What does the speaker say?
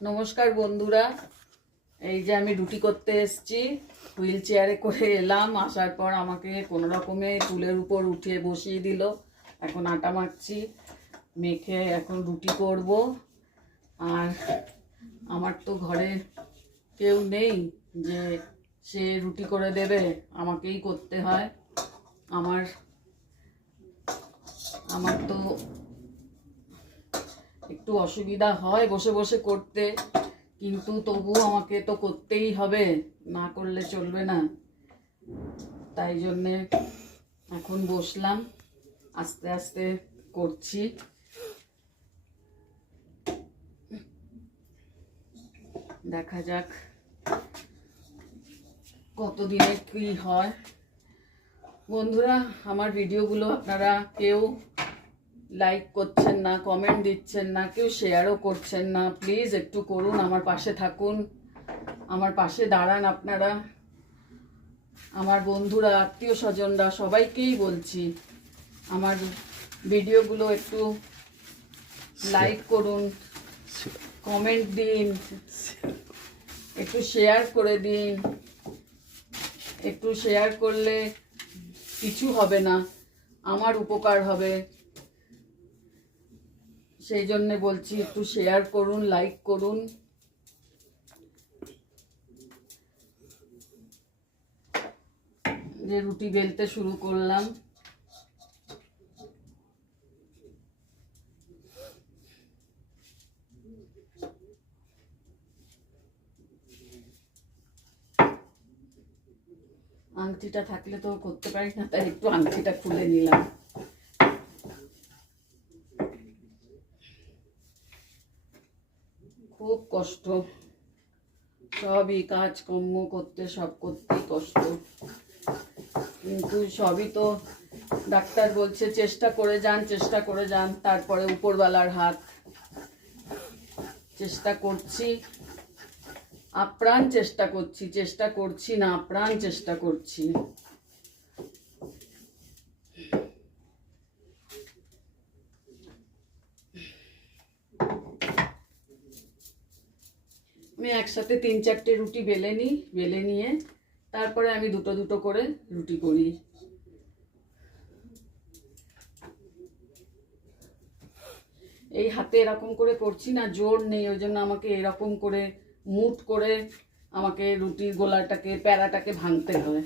নমস্কার বন্ধুরা, এই যে আমি রুটি করতে এসেছি। হুইল চেয়ারে করে এলাম, আসার পর আমাকে কোনো রকমে টুলের উপর উঠিয়ে বসিয়ে দিল। এখন আটা মাখছি, মেখে এখন রুটি করব। আর আমার তো ঘরে কেউ নেই যে সে রুটি করে দেবে, আমাকেই করতে হয়। আমার তো একটু অসুবিধা হয় বসে বসে করতে, কিন্তু তবুও আমাকে তো করতেই হবে, না করলে চলবে না। তাই জন্যে এখন বসলাম, আস্তে আস্তে করছি। দেখা যাক কতদিনে কি হয়। বন্ধুরা, আমার ভিডিওগুলো আপনারা কেউ লাইক করছেন না, কমেন্ট দিচ্ছেন না, কেউ শেয়ারও করছেন না। প্লিজ একটু করুন, আমার পাশে থাকুন, আমার পাশে দাঁড়ান আপনারা। আমার বন্ধুরা, আত্মীয় স্বজনরা, সবাইকেই বলছি আমার ভিডিওগুলো একটু লাইক করুন, কমেন্ট দিন, একটু শেয়ার করে দিন। একটু শেয়ার করলে কিছু হবে না, আমার উপকার হবে। সেই জন্য বলছি একটু শেয়ার করুন, লাইক করুন। যে রুটি বেলতে শুরু করলাম। আংটিটা থাকলে তো করতে পারি না, তাই একটু আংটিটা খুলে নিলাম। খুব কষ্ট, সবই কাজকর্ম করতে, সব করতেই কষ্ট, কিন্তু সবই তো ডাক্তার বলছে চেষ্টা করে যান, চেষ্টা করে যান, তারপরে উপরওয়ালার হাত। চেষ্টা করছি, আপ্রাণ চেষ্টা করছি, চেষ্টা করছি না, আপ্রাণ চেষ্টা করছি। আমি একসাথে 3-4টে রুটি বেলে নিই, বেলে নিয়ে তারপরে আমি দুটো দুটো করে রুটি করি। এই হাতে এরকম করে করছি না, জোর নেই, ওই জন্য আমাকে এরকম করে মুট করে আমাকে রুটির গোলাটাকে, প্যারাটাকে ভাঙতে হয়।